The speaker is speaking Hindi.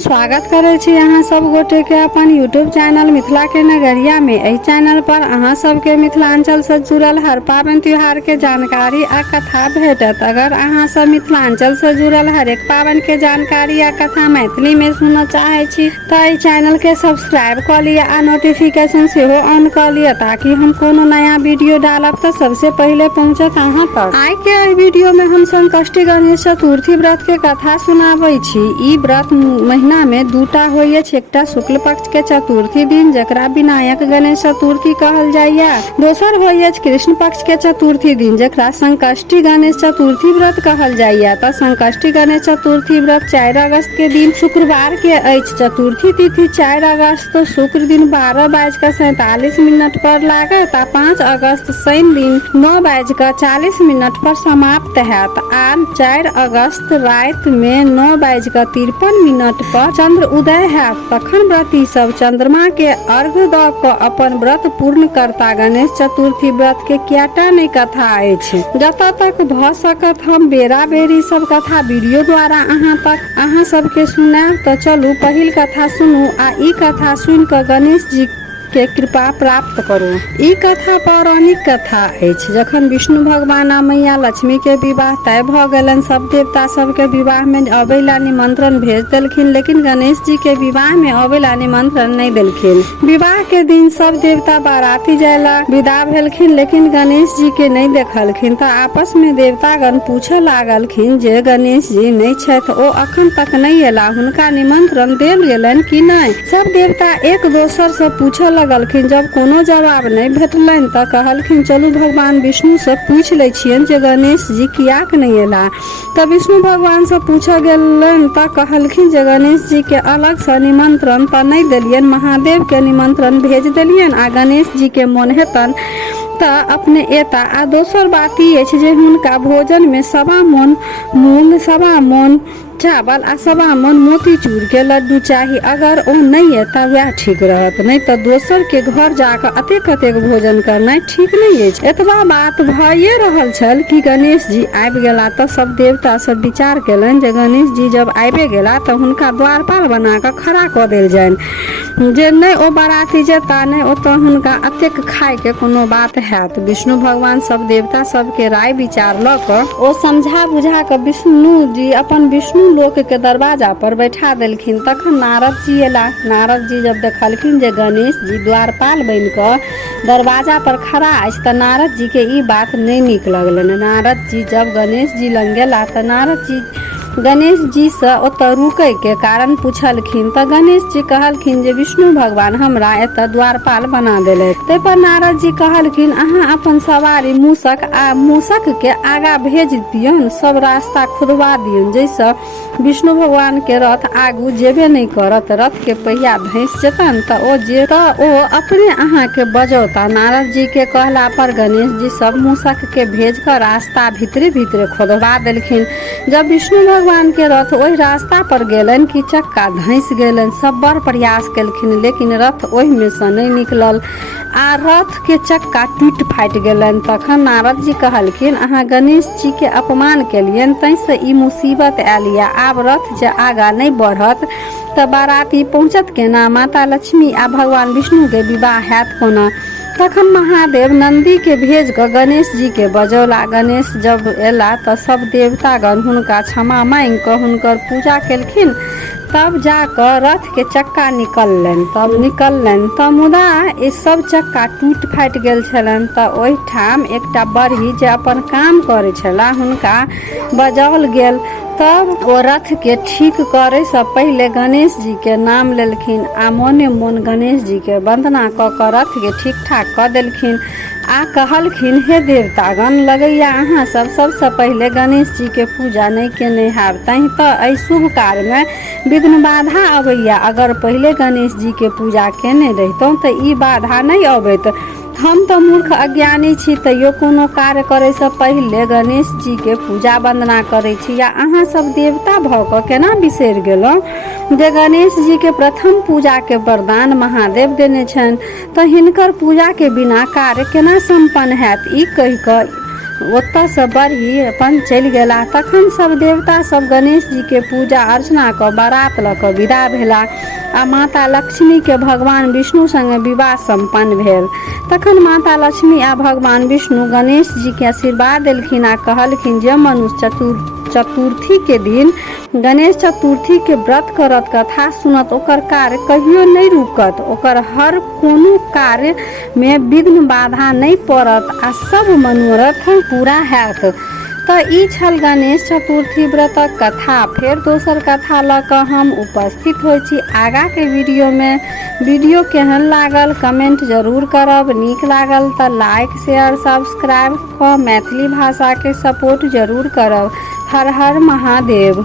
स्वागत करे छी अहाँ सब गोटे के अपन यूट्यूब चैनल मिथिला के नगरिया में। एहि चैनल पर अहाँ सब के मिथिलांचल से जुड़ल हर पावन त्योहार के जानकारी आ कथा भेटत। अगर अहाँ सब मिथिलांचल से जुड़ल हर एक पावन के जानकारी आ कथा मैथिली में सुनना चाहे छी तो एहि चैनल के सब्सक्राइब कर लिया आ नोटिफिकेशन सेहो ऑन कर लिया ताकि हम कोनो नया वीडियो डालब तो सबसे पहले पहुंचत अहाँ तक। आइ के एहि वीडियो में हम संकष्टी गणेश चतुर्थी व्रत के कथा सुनाबै छी। ई व्रत महीना में दूटा होइए, एकटा शुक्ल पक्ष के चतुर्थी दिन जकरा विनायक गणेश चतुर्थी कहल जाइए, दोसर होइए कृष्ण पक्ष के चतुर्थी दिन जकरा संकष्टी गणेश चतुर्थी व्रत कहल जाइए। तो संकष्टी गणेश चतुर्थी व्रत 4 अगस्त के दिन शुक्रवार के अछि। चतुर्थी तिथि 4 अगस्त तो शुक्र दिन 12:47 पर लागत आ 5 अगस्त शनि दिन 9:40 पर समाप्त हैत आ 4 अगस्त रात में 9:53 पर चंद्र उदय हैत। तखन व्रती सब चंद्रमा के अर्घ्य द क अपन व्रत पूर्ण करता। गणेश चतुर्थी व्रत के कएटा नै कथा अछि, जतऽ तक भ सकत हम बेरा बेरी सब कथा वीडियो द्वारा अहाँ सबके सुनाएब। तो चलू पहिल कथा सुनू आ ई कथा सुन क गणेश जी के कृपा प्राप्त करू। ई कथा पौराणिक कथा अछि। जखन विष्णु भगवान आ मैया लक्ष्मी के विवाह तय भ गेलनि, सब देवता सब के विवाह में अबैला निमंत्रण भेज देलखिन, लेकिन गणेश जी के विवाह में अबैला निमंत्रण नहीं देलखिन। विवाह के दिन सब देवता बाराती जायला विदा भेलखिन, लेकिन गणेश जी के नहीं देखलखिन। त आपस में देवतागण पूछे लागलखिन जे गणेश जी नहीं छथि, ओ अखन तक नहीं एला, हुनका निमंत्रण देल गेलनि कि नहीं। सब देवता एक दोसर से पूछे लगलखिन। जब कोनो जवाब नहीं भेटलनि त कहलखिन चलू भगवान विष्णु से पूछ लै छियनि जे गणेश जी कियाक नहीं एला। त विष्णु भगवान से पूछे गेलनि त कहलखिन जे गणेश जी के अलग से निमंत्रण त नहीं देलियनि, महादेव के निमंत्रण भेज देलियनि आ गणेश जी के मोन हेतनि त अपने एता। आ दोसर बात ई अछि जे हुनका भोजन में 1.25 मोन मूंग, 1.25 मोन चावल आ 1.25 मोन मोतीचूर के लड्डू चाही। अगर ओ नहीं एता वह ठीक रहत, नहीं तो दोसर के घर जाकर अतेक भोजन करनाइ ठीक नहीं अछि। एतबा बात भइए रहल छल कि गणेश जी आबि गेला। तो सब देवता सब विचार केलनि जे गणेश जी जब आबि गेला तो हुनका द्वारपाल बना कऽ खड़ा कऽ देल जानि, जे नहीं ओ बाराती जेता नहीं ओतऽ हुनका अतेक खाय के कोनो बात हैत। विष्णु भगवान सब देवता सब के राय विचार लऽ कऽ ओ समझा बुझा कऽ विष्णु जी अपन विष्णु लोक के दरवाजा पर बैठा देलखिन। तखन नारद जी एला। नारद जी जब देखलखिन जे गणेश जी द्वारपाल बन कऽ दरवाजा पर खड़ा अछि त नारद जी के ई बात नहीं नीक लगलनि। नारद जी जब गणेश जी लंग गेला त नारद जी गणेश जी से ओतऽ रुकै के कारण पूछलखिन। त गणेश जी कहलखिन जे विष्णु भगवान हमरा एतऽ द्वारपाल बना देले। तै पर नारद जी कहलखिन अहाँ अपन सवारी मूसक के आगा भेज दियौन, सब रास्ता खुदवा दियौन, जैसे विष्णु भगवान के रथ आगू जेबे नहीं करत, रथ के पहिया धैस जेतन त ओ अपने अहाँ के बजौता। नारद जी के कहला पर गणेश जी सब मूसक के भेज कर रास्ता भीतरे खोदवा देलखिन। जब विष्णु भगवान के रथ ओहि रास्ता पर गेलन कि चक्का धैस गेलन। सब बड़ प्रयास केलखिन लेकिन रथ ओहि में से नहीं निकलल आ रथ के चक्का टूट फाट गेलन। तखन नारद जी कहलखिन अहाँ गणेश जी के अपमान केलियन, तै से ई मुसीबत आयल या। आब रथ जे आगा नहीं बढ़त त बाराती पहुंचत केना, माता लक्ष्मी आ भगवान विष्णु के विवाह हैत कोना। तखन महादेव नंदी के भेज कर गणेश जी के बजौला। गणेश जब एला त सब देवतागण हुनका क्षमा मांग कर हुनकर पूजा केलखिन। तब जाकर रथ के चक्का निकललनि त मुदा ई सब चक्का टूट फाट गेल छलनि। त ओहि ठाम एकटा बड़ही जे अपन काम करे छला हुनका बजाओल गेल। तब ओ रथ के ठीक करे से पहले गणेश जी के नाम लेलखिन आ मोने मोन गणेश जी के वंदना क के रथ के ठीक ठाक क देलखिन आ कहलखिन हे देवतागण, लगैया अहाँ सब सबसे पहले गणेश जी के पूजा नहीं केने हैब, तैं तो एहि शुभ कार्य में विघ्न बाधा अबैया। अगर पहले गणेश जी के पूजा केने रहितौं तो ई बाधा नहीं अबैत। हम तो मूर्ख अज्ञानी छी, तैयो कोनो कार्य करे से पहले गणेश जी के पूजा वंदना करे छी। या अहाँ सब देवता भऽ कऽ केना बिसरि गेलहुँ जे गणेश जी के प्रथम पूजा के वरदान महादेव देने छनि, तऽ हिनकर पूजा के बिना कार्य केना संपन्न हैत। ई कहि कऽ ओतऽ से बढ़ी अपन चलि गेला। तखन सब देवता सब गणेश जी के पूजा अर्चना कऽ बारात लऽ कऽ विदा भेला आ माता लक्ष्मी के भगवान विष्णु संगे विवाह संपन्न भेल। तखन माता लक्ष्मी आ भगवान विष्णु गणेश जी के आशीर्वाद देलखिन आ कहलखिन जे मनुष्य चतुर्थी के दिन गणेश चतुर्थी के व्रत करत, कथा सुनत, ओकर कार्य कहियो नहीं रुकत, ओकर हर कोनो कार्य में विघ्न बाधा नहीं पड़त आ सब मनोरथ पूरा हैत। तऽ ई छल गणेश चतुर्थी व्रतक कथा। फेर दोसर कथा लऽ कऽ हम उपस्थित होइ छी आगा के वीडियो में। वीडियो केहन लागल कमेंट जरूर करब, नीक लागल तऽ लाइक शेयर सब्सक्राइब कऽ मैथिली भाषा के सपोर्ट जरूर करब। हर हर महादेव।